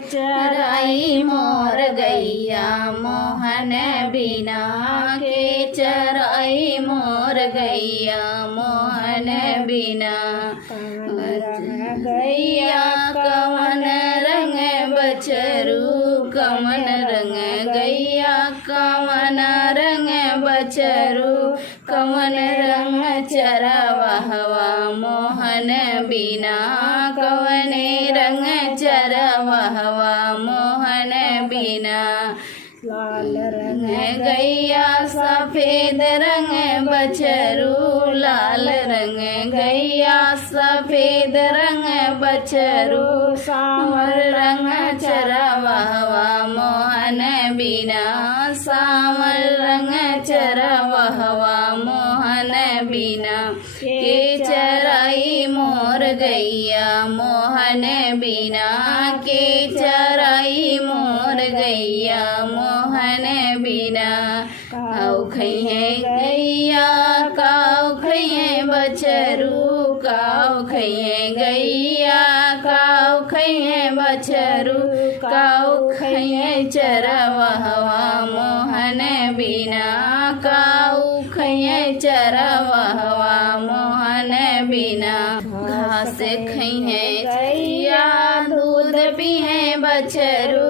चराई मोर गैया मोहन बिना के चराई मोर गैया मोहन बिना। गैया कवन रंग बछरू कवन रंग गैया कवन रंग बछरू कवन रंग चरवहवा मोहन बिना कवने रंग चरवहवा मोहन बिना। लाल रंग गैया सफेद रंग बछरू लाल रंग गैया सफेद रंग बछरू सांवर रंग चरवहवा मोहन बिना सांवर रंग चरवहवा मोहन बिना। के चराई मोर गैया मोहन बिना के चराई मोर गैया मोहन बिना। काऊ खइहे गैया काऊ खइहे बछरू काऊ खइहे गैया काऊ खइहे बछरू काऊ खइहे चरवहवा मोहन बिना काऊ खइहे चरवहवा मोहन बिना। घास खइहे गैया दूध पिहे बछरू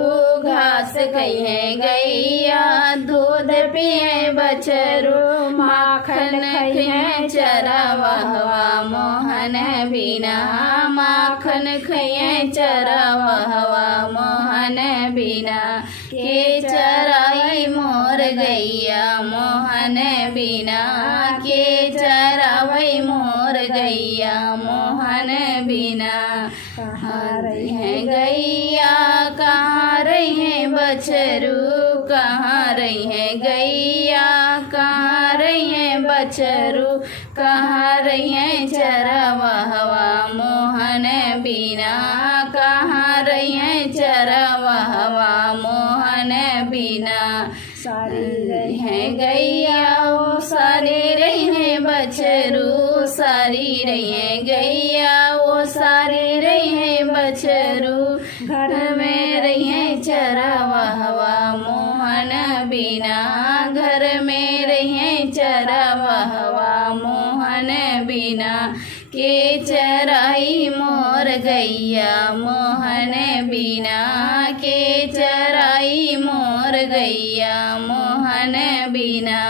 घास खइहे गैया दूध पिहे बछरू माखन खइहे चरवहवा मोहन बिना माखन खइहे चरवहवा मोहन बिना। के चराई मोर गैया मोहन बिना के चरावई मोर गैया मोहन बिना। कहाँ रहे गैया कहाँ रहे बछरू कहाँ रहे गैया कहाँ रहे बछरू कहाँ रहे चरवहवा मोहन बिना कहाँ रहे चरवहवा मोहन बिना। सारी रहे गैया ओ सारी रहे बछरू सारी रहे गैया ओ सारी रहे बछरू घर में रहे चरवहवा मोहन बिना घर में रहे चरवहवा मोहन बिना। के चराई मोर गैया मोहन बिना के चराई मोर गैया मोहन बिना।